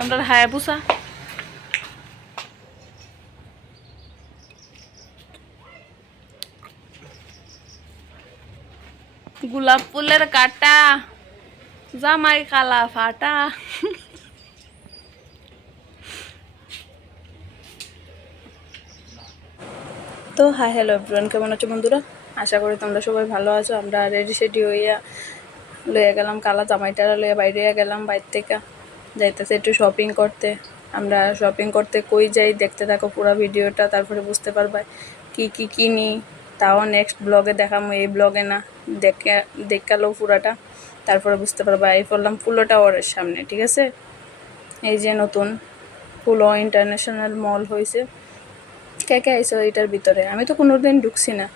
আমরা হায়াবুসা গোলাপ ফুলের কাটা জামাই কালা ফাটা। তো হাই হ্যালো এভরিওয়ান, কেমন আছো বন্ধুরা? আশা করি তোমরা সবাই ভালো আছো। আমরা রেডি সেডি হইয়া লইয়া গেলাম কালা জামাইটারা লইয়া বাইরে গেলাম বাইর থেকে, যাইতেছে একটু শপিং করতে। আমরা শপিং করতে কই যাই দেখতে থাকো পুরো ভিডিওটা, তারপরে বুঝতে পারবা কি কি কিনি। তাও নেক্সট ব্লগে দেখাম, এই ব্লগে না। দেখালো পুরাটা, তারপরে বুঝতে পারবা। এই পড়লাম ফুলো টাওয়ারের সামনে, ঠিক আছে? এই যে নতুন ফুলো ইন্টারন্যাশনাল মল হয়েছে। কে কে আইসো এটার ভিতরে? আমি তো কোনোদিন ঢুকছি না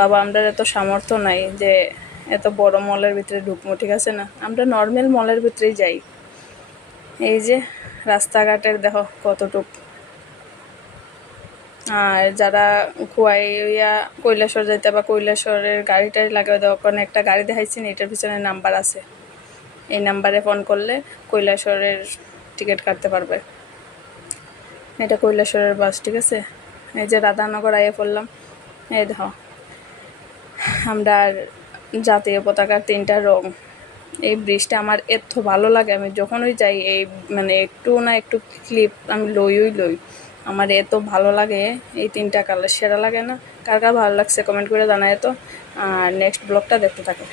বাবা, আমরা এত সামর্থ্য নাই যে এত বড় মলের ভিতরে ঢুকবো, ঠিক আছে না? আমরা নর্মাল মলের ভিতরেই যাই। এই যে রাস্তাঘাটের দেখো কতটুক। আর যারা খুয়াইয়া কৈলাসর যাইতে বা কৈলাসরের গাড়ি টাড়ি লাগে, ওখানে একটা গাড়ি দেখাইছি না, এটার পিছনে নাম্বার আছে। এই নাম্বারে ফোন করলে কৈলাসরের টিকিট কাটতে পারবে। এটা কৈলাসরের বাস, ঠিক আছে? এই যে রাধানগর আইয়ে পড়লাম। এই দেখো আমরা জাতীয় পতাকার 3টা রং। এই ব্রিজটা আমার এত ভালো লাগে, আমি যখনই যাই এই মানে একটু না একটু ক্লিপ আমি লই। আমার এত ভালো লাগে, এই 3টা কালার সেরা লাগে না? কার কার ভালো লাগছে কমেন্ট করে জানায় তো। আর নেক্সট ব্লগটা দেখতে থাকো।